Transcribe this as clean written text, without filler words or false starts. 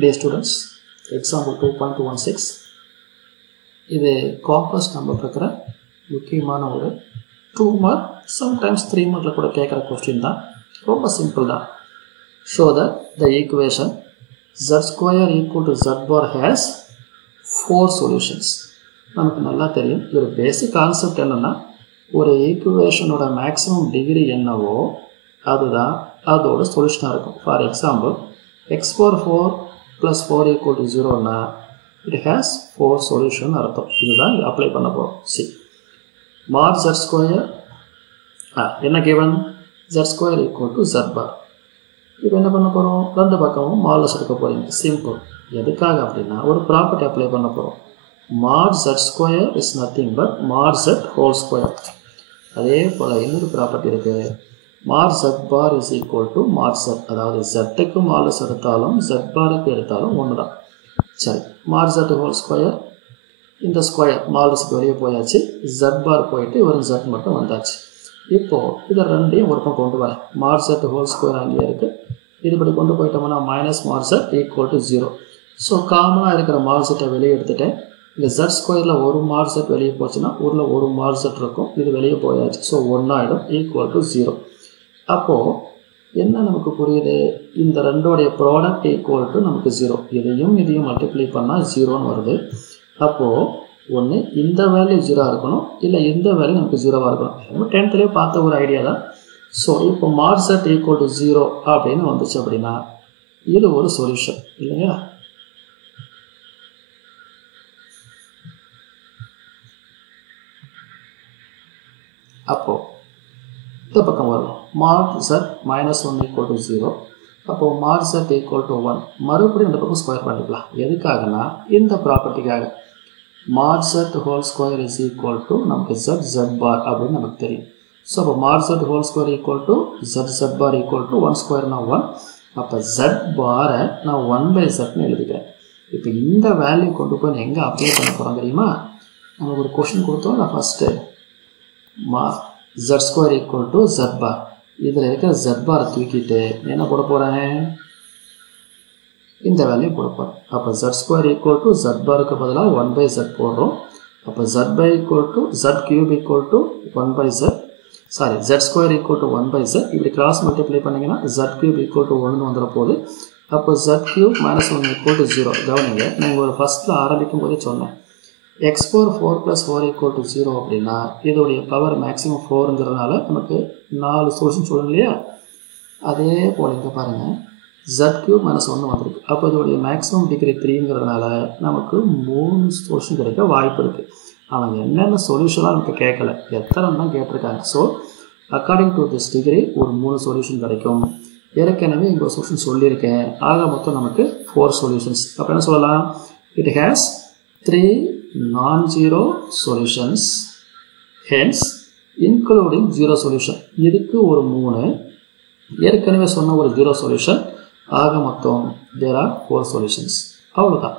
Dear students, example 2.16 இது complex number இருக்கிற முக்கியமான ஒரு 2 மார்க் sometimes 3 மார்க்ல கூட கேட்குற கொஸ்டின் தான். ரொம்ப சிம்பிள் தான். Show that the equation z square equal to z bar has 4 solutions. நமக்கு நல்லா தெரியும் ஒரு பேசிக் கான்செப்ட் என்னன்னா ஒரு ஈக்குவேஷனோட மேக்ஸிமம் டிகிரி என்னவோ அதுதான் அதோட சொல்யூஷனாக இருக்கும். For example x power 4 plus 4 equal to 0 na it has 4 solution அர்த்தம். இதுதான் அப்ளை பண்ண போகிறோம். சி mod z square என்ன given z square equal to z bar. இப்போ என்ன பண்ண போகிறோம், ரெண்டு பக்கமும் மாடலஸ் எடுக்க போகிறீங்க. சிம்பிள். எதுக்காக அப்படின்னா ஒரு ப்ராப்பர்ட்டி அப்ளை பண்ண போகிறோம். mod z square is nothing but mod z whole square. அதே போல் இன்னொரு ப்ராப்பர்ட்டி இருக்குது. mod z bar is equal to mod z. அதாவது z-க்கு மாடலஸ் எடுத்தாலும் z-பாருக்கு எடுத்தாலும் ஒன்று தான். சரி, mod z whole square, இந்த ஸ்கொயர் மாடலஸுக்கு வெளியே போயாச்சு, z-bar போயிட்டு ஒரு z மட்டும் வந்தாச்சு. இப்போது இதை ரெண்டையும் ஒரு பக்கம் கொண்டு வரேன். mod z whole square அங்கேயே இருக்குது. இதுபடி கொண்டு போயிட்டோம்னா minus mod z equal to 0. So காமனாக இருக்கிற mod z-ஐ வெளியே எடுத்துட்டேன். இந்த z ஸ்கொயரில் ஒரு mod z வெளியே போச்சுன்னா ஊரில் ஒரு mod z இருக்கும். இது வெளியே போயாச்சு. ஸோ 1 ஆகிடும் equal to 0. அப்போது என்ன நமக்கு புரியுது, இந்த ரெண்டோடைய ப்ராடக்ட் ஈக்குவல் டு நமக்கு 0. இதையும் மல்டிப்ளை பண்ணால் 0ன்னு வருது. அப்போது ஒன்று இந்த வேல்யூ 0 இருக்கணும், இல்லை இந்த வேல்யூ நமக்கு 0வாக இருக்கணும். நம்ம 10th பார்த்த ஒரு ஐடியா தான். ஸோ இப்போ mod z ஈக்குவல் டு 0 அப்படின்னு வந்துச்சு அப்படின்னா இது ஒரு சொல்யூஷன் இல்லையா. அப்போது இந்த பக்கம் வரும் mod z minus 1 equal to 0. அப்போது mod z equal to 1. மறுபடியும் இந்த பக்கம் ஸ்கொயர் பண்ணிக்கலாம். எதுக்காகனா இந்த ப்ராப்பர்ட்டிக்காக. mod z whole square is equal to நமக்கு z bar அப்படின்னு நமக்கு தெரியும். ஸோ அப்போ mod z whole square equal to z bar equal to 1 square 1. அப்போ z பாரை நான் 1/z எழுதிக்கிறேன். இப்போ இந்த வேல்யூ கொண்டு போய் எங்கே அப்ளை பண்ண போகிறோம் தெரியுமா. நமக்கு ஒரு கொஷின் கொடுத்தோம். நான் first z square equal to z bar. இதில் இருக்கிற z bar தூக்கிட்டு என்ன போட போகிறேன், இந்த வேல்யூ போட போகிறேன். அப்போ z square equal to z barக்கு பதிலாக 1/z போடுறோம். அப்போ z equal to z cube equal to 1/z. Sorry, z square equal to 1/z. இப்படி கிராஸ் மல்டிப்ளை பண்ணிங்கன்னா z cube equal to 1 வந்துட போகுது. அப்போ z cube minus 1 equal to 0. கவனிங்க, நான் ஒரு ஃபஸ்ட்டில் ஆரம்பிக்கும் போதே சொன்னேன் x power 4 plus 4 equal to 0 அப்படின்னா இதோடைய பவர் மேக்ஸிமம் 4ங்கிறதுனால நமக்கு 4 சொல்யூஷன் சொல்லணும் இல்லையா. அதே போல் இங்கே பாருங்கள் z cube minus 1 வந்திருக்கு. அப்போ இதோடைய மேக்ஸிமம் டிகிரி 3ங்கிறதுனால நமக்கு 3 சொல்யூஷன் கிடைக்க வாய்ப்பு இருக்குது. அவங்க என்னென்ன சொல்யூஷனாக நமக்கு கேட்கல, எத்தனை தான் கேட்டிருக்காங்க. So according to this degree ஒரு 3 சொல்யூஷன் கிடைக்கும். ஏற்கனவே இங்கே ஒரு சொல்யூஷன் சொல்லியிருக்கேன். ஆக மொத்தம் நமக்கு 4 சொல்யூஷன்ஸ். அப்போ என்ன சொல்லலாம், it has 3 non-zero solutions, hence including zero solution. இதுக்கு ஒரு 3, ஏற்கனவே சொன்ன ஒரு 0 solution. ஆக மொத்தம் there are 4 solutions. அவ்வளோதான்.